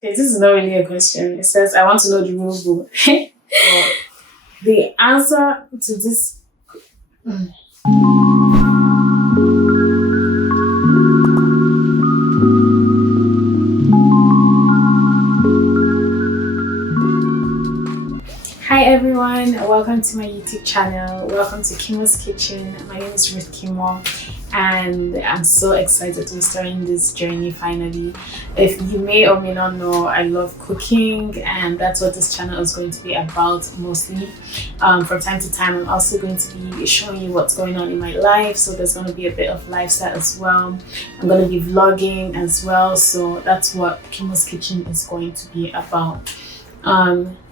Okay, this is not really a question. It says, I want to know the rule book. The answer to this. Mm. Hi everyone, welcome to my YouTube channel. Welcome to Kimo's Kitchen. My name is Ruth Kimo and I'm so excited to be starting this journey finally. If you may or may not know, I love cooking and that's what this channel is going to be about mostly. From time to time, I'm also going to be showing you what's going on in my life. So there's going to be a bit of lifestyle as well. I'm going to be vlogging as well. So that's what Kimo's Kitchen is going to be about.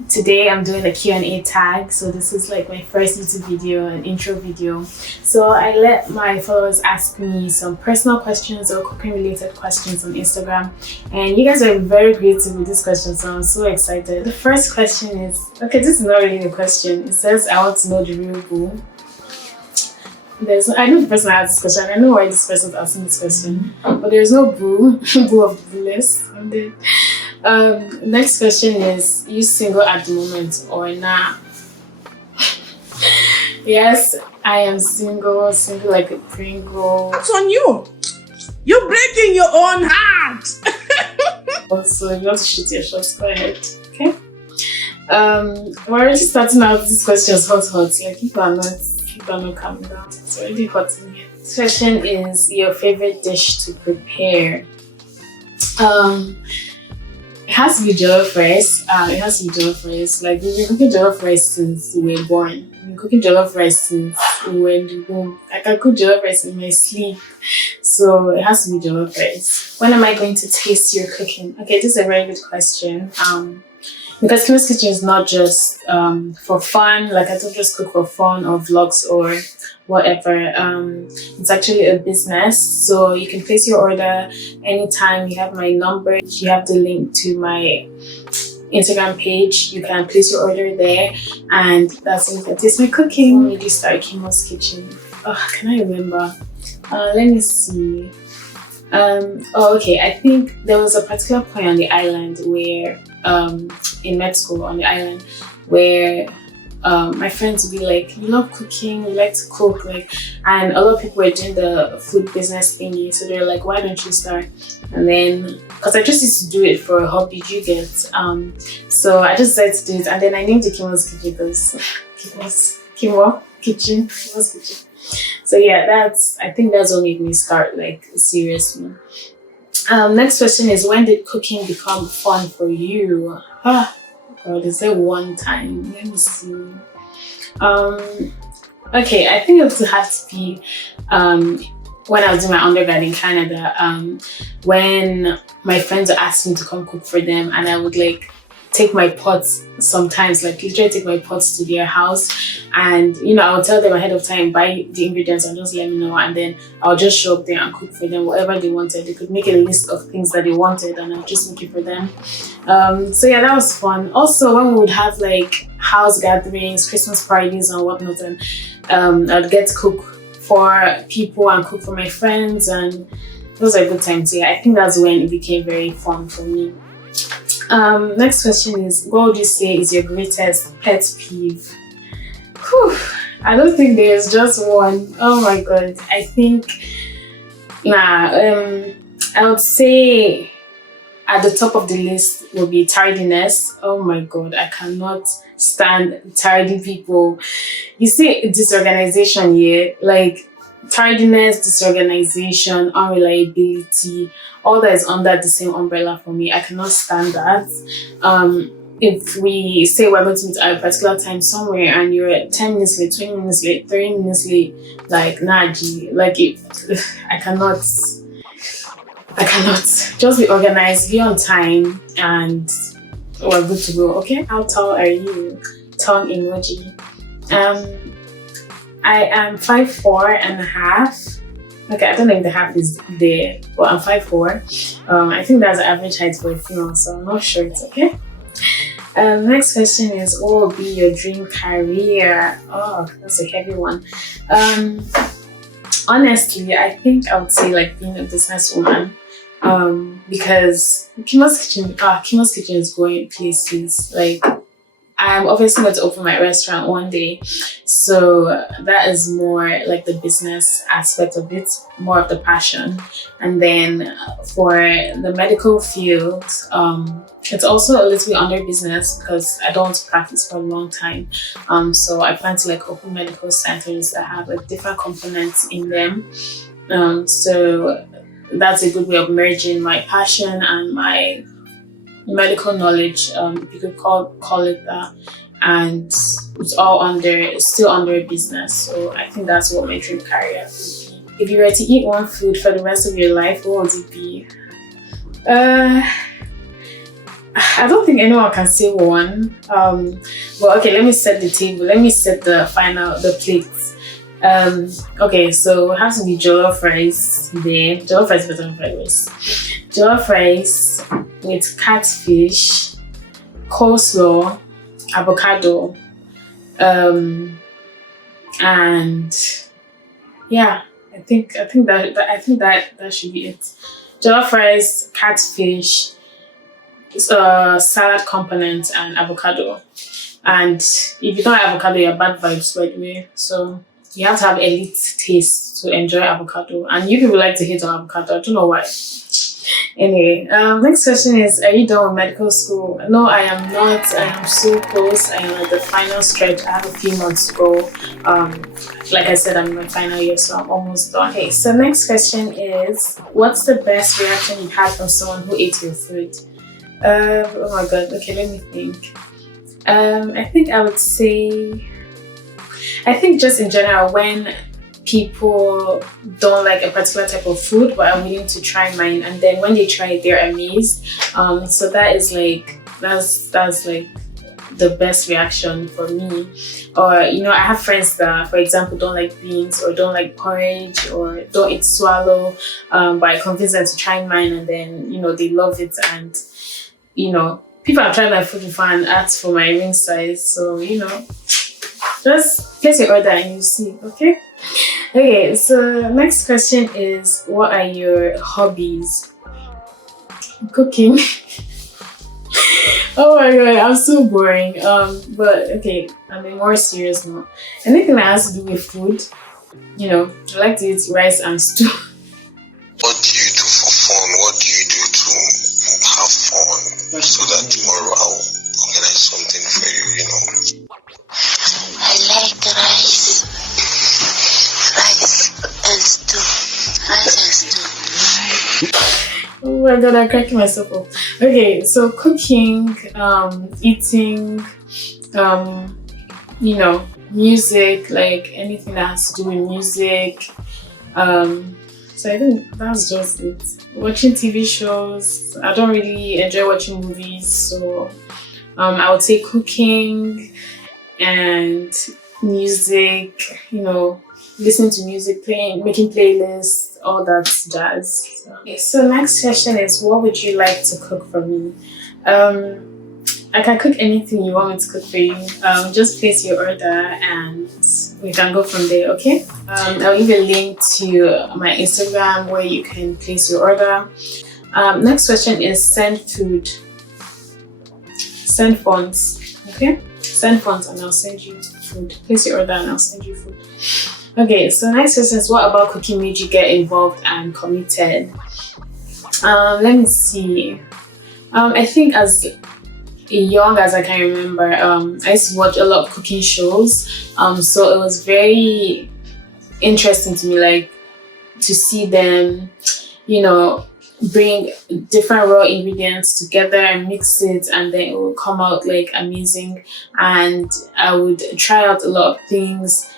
Today I'm doing a Q&A tag, so this is like my first YouTube video, an intro video. So I let my followers ask me some personal questions or cooking related questions on Instagram, and you guys are very creative with these questions, so I'm so excited. The first question is, okay, this is not really a question. It says, I want to know the real boo. I know the person asked this question. I know why this person's asking this question, but there's no boo, boo of the list. Next question is, you single at the moment or not? Yes, I am single like a Pringle. That's on you. You're breaking your own heart. Also, if you want to shoot your shots, go ahead. Okay. We're already starting out these questions hot. Like people are not coming down. It's already hot in here. This question is your favorite dish to prepare. It has to be jollof rice. Like we've been cooking jollof rice since we were born. We've been cooking jollof rice since we were in the womb. I can cook jollof rice in my sleep. So it has to be jollof rice. When am I going to taste your cooking? Okay, this is a very good question. Because Kimo's Kitchen is not just for fun, like I don't just cook for fun or vlogs or whatever. It's actually a business, so you can place your order anytime. You have my number, you have the link to my Instagram page. You can place your order there, and that's when you can taste my cooking. When did you start Kimo's Kitchen? Oh, can I remember? Let me see. Okay, I think there was a particular point on the island where in med school on the island where my friends would be like, you love cooking, you like to cook, like, and a lot of people were doing the food business thingy, so they're like, why don't you start? And then, because I just used to do it for a hobby, you get, so I just decided to do it, and then I named it Kimo's Kitchen because Kimo's Kitchen. So yeah, I think that's what made me start, like, seriously. Next question is, when did cooking become fun for you? God, is there one time? Let me see. Okay, I think it would have to be when I was doing my undergrad in Canada, when my friends would ask me to come cook for them, and I would like take my pots sometimes, like literally take my pots to their house, and you know, I would tell them ahead of time, buy the ingredients and just let me know, and then I'll just show up there and cook for them whatever they wanted. They could make a list of things that they wanted and I'll just make it for them. So yeah, that was fun. Also, when we would have like house gatherings, Christmas parties and whatnot, and I'd get to cook for people and cook for my friends, and it was a good time too. I think that's when it became very fun for me. Next question is, what would you say is your greatest pet peeve? Whew, I don't think there's just one. Oh my god. I think, I would say at the top of the list will be tardiness. Oh my god, I cannot stand tardy people. You see disorganization here, like tardiness, disorganization, unreliability, all that is under the same umbrella for me. I cannot stand that. If we say we're going to meet at a particular time somewhere and you're 10 minutes late, 20 minutes late, 30 minutes late, like nah, G, like I cannot just be organized, be on time, and we're good to go. Okay, how tall are you? Tongue emoji. I am 5'4.5". Okay, I don't know if the half is there, but I'm 5'4". I think that's the average height for a female, so I'm not sure. It's okay. Next question is, what will be your dream career? Oh, that's a heavy one. Honestly, I think I would say like being a businesswoman. because Kimo's Kitchen is going places. Like, I'm obviously going to open my restaurant one day, so that is more like the business aspect of it, more of the passion. And then for the medical field, it's also a little bit under business because I don't want to practice for a long time. So I plan to like open medical centers that have like different components in them. So that's a good way of merging my passion and my medical knowledge, if you could call it that. And it's still under business. So I think that's what my dream career would be. If you were to eat one food for the rest of your life, what would it be? I don't think anyone can say one. But okay, let me set the table. Let me set the plates. Okay, so it has to be jollof rice there. Jollof rice better than fried rice. Jollof rice with catfish, coleslaw, avocado, and yeah, I think that should be it. Jollof rice, catfish, salad components, and avocado. And if you don't have avocado, you're bad vibes, by the way. So you have to have elite taste to enjoy avocado. And you people like to hate on avocado. I don't know why. Anyway, next question is, are you done with medical school? No, I am not. I am so close. I am at the final stretch. I have a few months to go. Like I said, I'm in my final year, so I'm almost done. Okay, so next question is, what's the best reaction you've had from someone who ate your food? Oh my god, okay, let me think. I think I would say, just in general, when people don't like a particular type of food but are willing to try mine, and then when they try it, they're amazed. So that's like the best reaction for me. Or I have friends that, for example, don't like beans or don't like porridge or don't eat swallow, but I convince them to try mine, and then they love it. And people have tried my food before and asked for my ring size, so just place your order and you see. Okay, so next question is, what are your hobbies? Cooking. Oh my god, I'm so boring. But okay, I'm being more serious now. Anything that has to do with food, I like to eat rice and stew. What do you do for fun? What do you do to have fun? So that tomorrow I'll organize something for you, I like rice and stew. Rice and stew. Oh my god, I'm cracking myself up. Okay, so cooking, eating, music, like anything that has to do with music. So I think that's just it. Watching TV shows. I don't really enjoy watching movies, so I would say cooking and music, listening to music, playing, making playlists, all that jazz. So next question is, what would you like to cook for me? I can cook anything you want me to cook for you. Just place your order and we can go from there, okay? I'll leave a link to my Instagram where you can place your order. Next question is send food. Send funds, okay? Send funds and I'll send you food. Place your order and I'll send you food. Okay, so next question is, what about cooking made you get involved and committed? Let me see. I think as young as I can remember, I used to watch a lot of cooking shows. So it was very interesting to me, like, to see them, bring different raw ingredients together and mix it, and then it would come out like amazing. And I would try out a lot of things,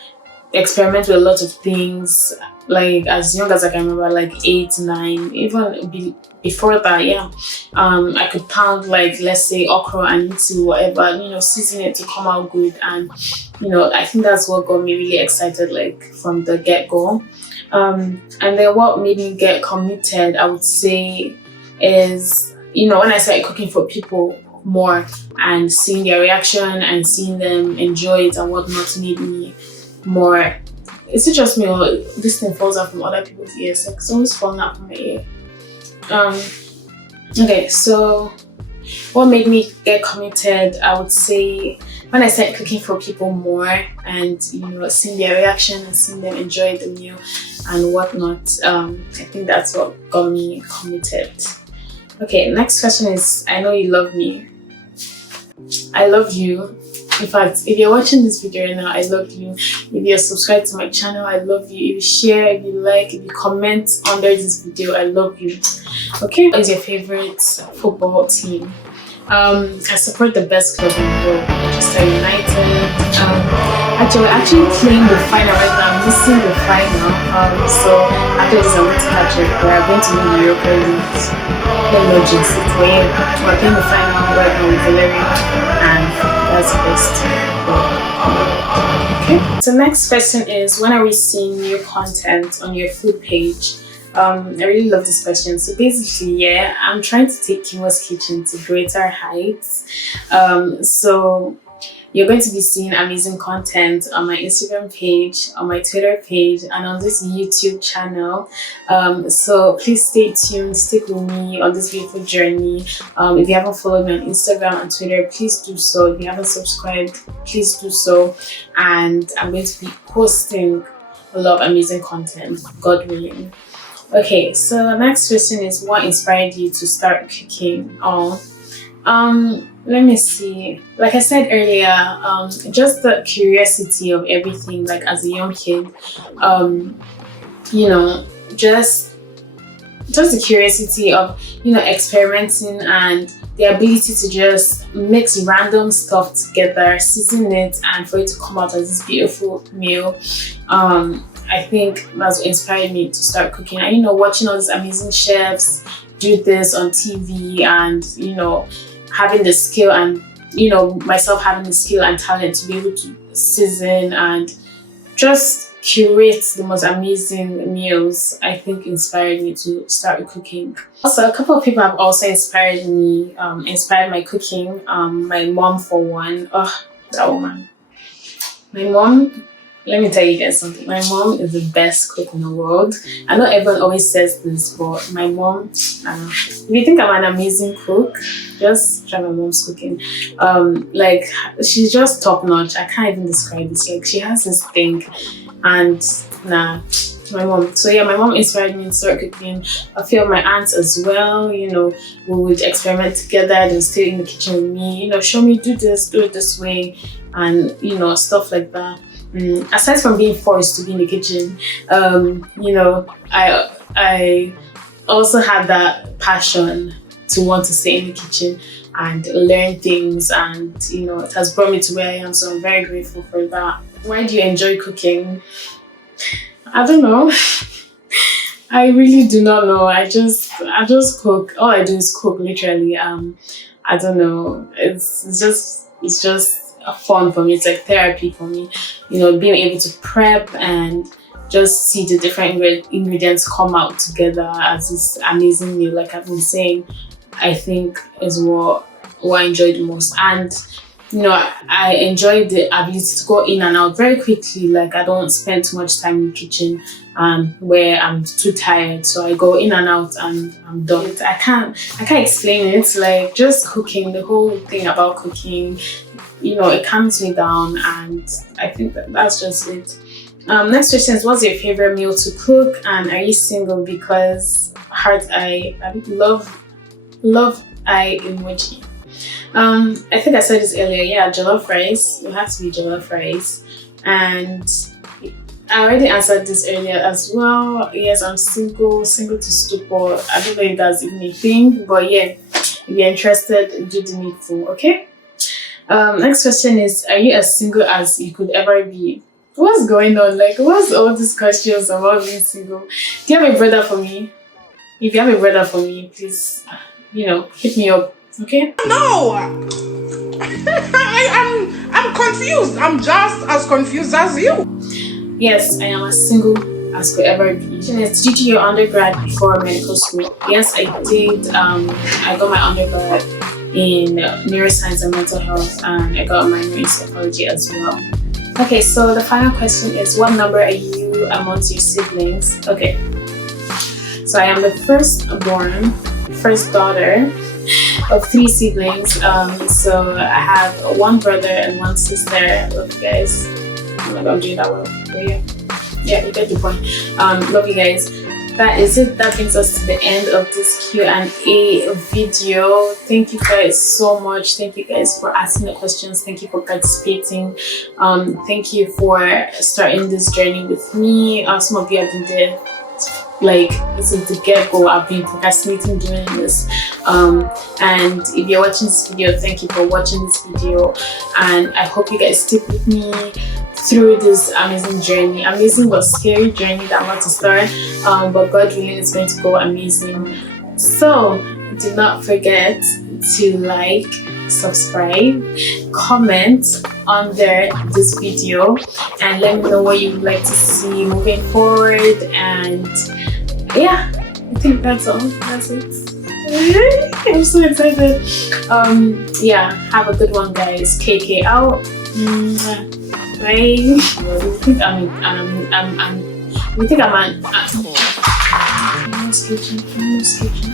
experiment with a lot of things, like as young as I can remember, like 8, 9, even before that, yeah. I could pound, like, let's say okra and into whatever, season it to come out good. And I think that's what got me really excited, like, from the get-go. And then what made me get committed, I would say, is when I started cooking for people more and seeing their reaction and seeing them enjoy it and whatnot, made me more. Is it just me or this thing falls out from other people's ears? Like, it's always falling out from my ear. Okay, so what made me get committed? I would say when I started cooking for people more, and seeing their reaction and seeing them enjoy the meal and whatnot. I think that's what got me committed. Okay, next question is, I know you love me. I love you. In fact, if you're watching this video right now, I love you. If you're subscribed to my channel, I love you. If you share, if you like, if you comment under this video, I love you. Okay, what is your favorite football team? I support the best club in the world, Manchester United. We're actually playing the final right now. I'm missing the final. So after this, I'm going to catch it. We're going to win the Europa League. Let me not jinx it. We're playing the final right now with Valeria, and that's the best. Okay. So next question is, when are we seeing new content on your food page? I really love this question. So basically, yeah, I'm trying to take Kimo's Kitchen to greater heights. So you're going to be seeing amazing content on my Instagram page, on my Twitter page, and on this YouTube channel. So please stay tuned, stick with me on this beautiful journey. If you haven't followed me on Instagram and Twitter, please do so. If you haven't subscribed, please do so. And I'm going to be posting a lot of amazing content, God willing. Okay, so next question is, what inspired you to start cooking? Let me see. Like I said earlier, just the curiosity of everything, like as a young kid, just the curiosity of, experimenting and the ability to just mix random stuff together, season it, and for it to come out as this beautiful meal. I think that's what inspired me to start cooking. And watching all these amazing chefs do this on TV, and having the skill, and myself having the skill and talent to be able to season and just curate the most amazing meals, I think inspired me to start cooking. Also, a couple of people have also inspired me, inspired my cooking. My mom, for one. Oh, that woman. My mom, let me tell you guys something. My mom is the best cook in the world. I know everyone always says this, but my mom, if you think I'm an amazing cook, just try my mom's cooking. She's just top notch. I can't even describe this. Like, she has this thing, and my mom. So yeah, my mom inspired me to start cooking. A few of my aunts as well, we would experiment together. They would stay in the kitchen with me, show me, do it this way, and stuff like that. Aside from being forced to be in the kitchen, I also had that passion to want to stay in the kitchen and learn things, and it has brought me to where I am, so I'm very grateful for that. Why do you enjoy cooking? I don't know. I really do not know. I just cook. All I do is cook, literally. I don't know. It's just fun for me. It's like therapy for me, being able to prep and just see the different ingredients come out together as this amazing meal, like I've been saying, I think is what I enjoy the most. And I enjoy the ability to go in and out very quickly. Like, I don't spend too much time in the kitchen where I'm too tired, so I go in and out and I'm done. I can't explain it. Like, just cooking, the whole thing about cooking, it calms me down, and I think that's just it. Next question is, what's your favorite meal to cook, and are you single? Because heart eye, love eye emoji. I think I said this earlier. Yeah, jollof rice. It has to be jollof rice. And I already answered this earlier as well. Yes, I'm single to stupor. I don't know if that's even a thing, but yeah, if you're interested, do the needful, okay? Next question is, are you as single as you could ever be? What's going on? Like, what's all these questions about being single? Do you have a brother for me? If you have a brother for me, please, hit me up, okay? No! I'm confused. I'm just as confused as you. Yes, I am as single as could ever be. Did you do your undergrad before medical school? Yes, I did. I got my undergrad in neuroscience and mental health, and I got a minor in psychology as well. Okay, so the final question is, what number are you amongst your siblings? Okay, So I am the first daughter of 3 siblings. So I have one brother and one sister. Love you guys. I don't know if I'm doing that well. But yeah, you get the point. Love you guys. That is it. That brings us to the end of this Q&A video. Thank you guys so much. Thank you guys for asking the questions. Thank you for participating. Thank you for starting this journey with me. Some of you have been there like since the get-go. I've been procrastinating doing this. And if you're watching this video, thank you for watching this video. And I hope you guys stick with me through this amazing journey, amazing but scary journey that I'm about to start, but God willing it's going to go amazing. So do not forget to like, subscribe, comment under this video, and let me know what you would like to see moving forward. And yeah, I think that's all. That's it. I'm so excited. Yeah, have a good one, guys. KK out. Bye. You think I'm Kimoskitchen.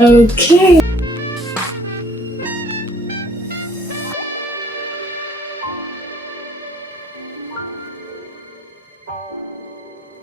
Okay.